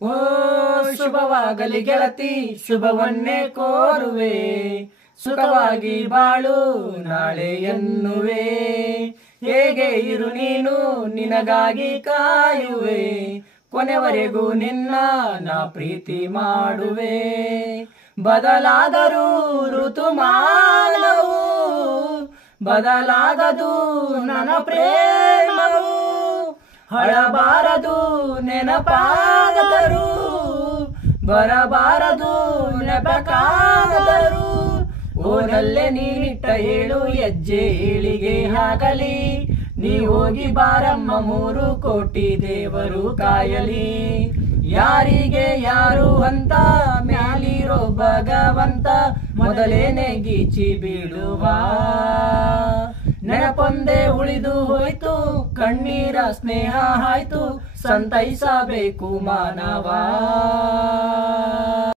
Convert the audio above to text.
ಓ ಶುಭವಾಗಲಿ ಗೆಳತಿ, ಶುಭವನ್ನೇ ಕೋರುವೆ, ಸುಖವಾಗಿ ಬಾಳು ನಾಳೆ ಎನ್ನುವೆ. ಹೇಗೆ ಇರು ನೀನು, ನಿನಗಾಗಿ ಕಾಯುವೆ, ಕೊನೆವರೆಗೂ ನಿನ್ನ ನಾ ಪ್ರೀತಿ ಮಾಡುವೆ. ಬದಲಾದರೂ ಋತುಮಾನವು, ಬದಲಾಗದು ನನ್ನ ಪ್ರೇಮವು. ಹಳಬಾರದು ನೆನಪಾದರೂ, ಬರಬಾರದು ನೆಪಕಾದರೂ. ಓನಲ್ಲೇ ನೀನಿಟ್ಟ ಏಳು ಹೆಜ್ಜೆ ಏಳಿಗೆ ಆಗಲಿ, ನೀ ಹೋಗಿ ಬಾರಮ್ಮ 3 ಕೋಟಿ ದೇವರು ಕಾಯಲಿ. ಯಾರಿಗೆ ಯಾರು ಅಂತ ಮ್ಯಾಲಿರೋ ಭಗವಂತ ಮೊದಲೇನೆ ಗೀಚಿ ಬೀಳುವ. ನೆನಪೊಂದೇ ಉಳಿದು ಹೋಯ್ತು, ಕಣ್ಣೀರ ಸ್ನೇಹ ಆಯ್ತು, ಸಂತೈಸಬೇಕು ಮಾನವ.